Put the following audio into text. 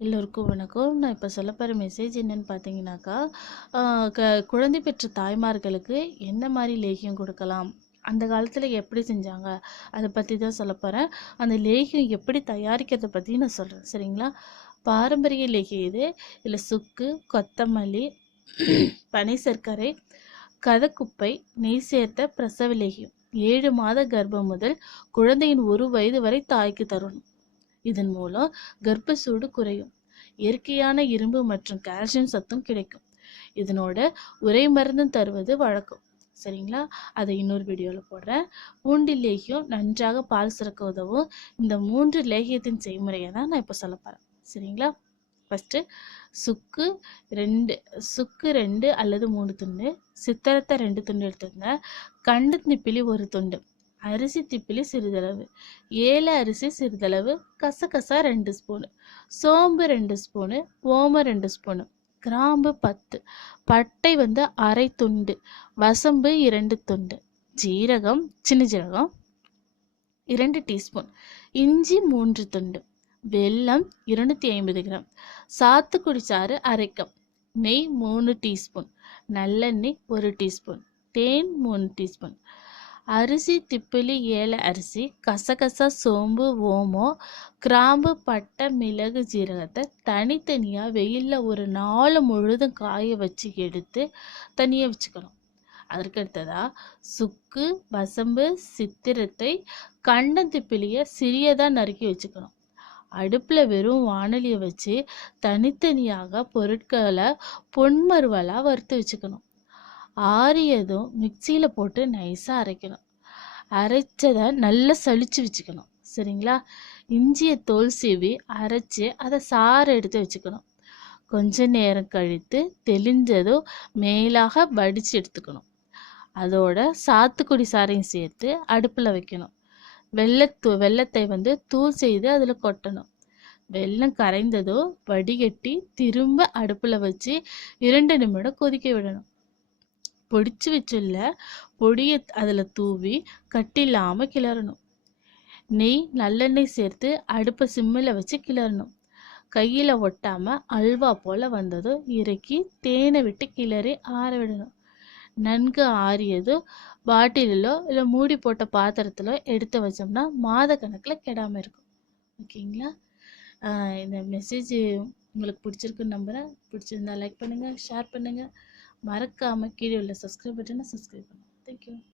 எல்லோருக்கும் வணக்கம். நான் இப்போ சொல்ல போகிற மெசேஜ் என்னன்னு பார்த்தீங்கன்னாக்கா க குழந்தை பெற்ற தாய்மார்களுக்கு என்ன மாதிரி லேகியம் கொடுக்கலாம்? அந்த காலத்தில் எப்படி செஞ்சாங்க? அதை பற்றி தான் சொல்ல போகிறேன் அந்த லேகியம் எப்படி தயாரிக்கிறதை பற்றி நான் சொல்கிறேன் சரிங்களா? பாரம்பரிய லேகியம் இது இதில் சுக்கு கொத்தமல்லி பனை சர்க்கரை கதக்குப்பை நெய் சேர்த்த பிரசவ லேகியம். ஏழு மாத கர்ப்பம் முதல் குழந்தையின் ஒரு வயது வரை தாய்க்கு தரணும். இதன் மூலம் கர்ப்ப சூடு குறையும். இயற்கையான இரும்பு மற்றும் கால்சியம் சத்தும் கிடைக்கும். இதனோட உரை மருந்தும் தருவது வழக்கம். சரிங்களா? அதை இன்னொரு வீடியோவில் போடுறேன். பூண்டு லேகியம் நன்றாக பால் சுரக்க உதவும் இந்த மூன்று லேகியத்தின் செய்முறையை தான் நான் இப்போ சொல்ல போகிறேன் சரிங்களா? ஃபஸ்ட்டு சுக்கு ரெண்டு சுக்கு ரெண்டு அல்லது மூணு துண்டு சித்திரத்தை ரெண்டு துண்டு எடுத்துருந்தேன் கண்டு திப்பிலி ஒரு துண்டு. அரிசி திப்பிலி சிறிதளவு. ஏழு அரிசி சிறிதளவு. கசகசா ரெண்டு ஸ்பூனு சோம்பு ரெண்டு ஸ்பூனு ஓமம் ரெண்டு ஸ்பூனு கிராம்பு பத்து. பட்டை வந்து அரை துண்டு. வசம்பு இரண்டு துண்டு. ஜீரகம் சின்ன ஜீரகம் இரண்டு டீஸ்பூன் இஞ்சி மூன்று துண்டு. வெல்லம் இருநூத்தி ஐம்பது கிராம். சாத்துக்குடி சாறு அரை கப் நெய் மூணு டீஸ்பூன் நல்லெண்ணெய் ஒரு டீஸ்பூன் தேன் மூணு டீஸ்பூன் அரிசி திப்பிலி ஏல அரிசி கசகசா சோம்பு ஓமம் கிராம்பு பட்டை மிளகு ஜீரகத்தை தனித்தனியாக வெயிலில் ஒரு நாள் முழுதும் காய வச்சு எடுத்து தனியாக வச்சுக்கணும். அதற்கடுத்ததா சுக்கு வசம்பு சித்திரத்தை கண்டந்திப்பிலியை சிறியதாக நறுக்கி வச்சுக்கணும். அடுப்பில் வெறும் வானலியை வச்சு தனித்தனியாக பொருட்களை பொன்மருவலாக வறுத்து வச்சுக்கணும். ஆறியதும் மிக்சியில் போட்டு நைஸாக அரைக்கணும். அரைச்சதை நல்லா சளிச்சு வச்சுக்கணும். சரிங்களா? இஞ்சியை தோல் சீவி அரைச்சி அதை சாறு எடுத்து வச்சுக்கணும். கொஞ்ச நேரம் கழித்து தெளிஞ்சதும் மேலாக வடித்து எடுத்துக்கணும். அதோட சாத்துக்குடி சாறையும் சேர்த்து அடுப்பில் வைக்கணும். வெள்ளத்தூ வெள்ளத்தை வந்து தூள் செய்து அதில் கொட்டணும். வெல்லம் கரைந்ததோ வடிகட்டி திரும்ப அடுப்பில் வச்சு இரண்டு நிமிடம் கொதிக்க விடணும். பொடிச்சு வச்சுள்ள பொடியை அதில் தூவி கட்டில்லாமல் கிளறணும். நெய் நல்லெண்ணெய் சேர்த்து அடுப்பை சிம்மில் வச்சு கிளறணும். கையில் ஒட்டாமல் அல்வா போல் வந்ததும் இறக்கி தேனை விட்டு கிளறி ஆற விடணும். நன்கு ஆறியதும் பாட்டிலோ இல்லை மூடி போட்ட பாத்திரத்திலோ எடுத்து வச்சோம்னா மாத கணக்கில் கெடாமல் இருக்கும். ஓகேங்களா? இந்த மெசேஜ் உங்களுக்கு பிடிச்சிருக்குன்னு நம்புகிறேன் பிடிச்சிருந்தா லைக் பண்ணுங்கள் ஷேர் பண்ணுங்கள் மறக்காமல் கீழே உள்ள சப்ஸ்கிரைப் பட்டனை சப்ஸ்கிரைப் பண்ணுங்கள் தேங்க்யூ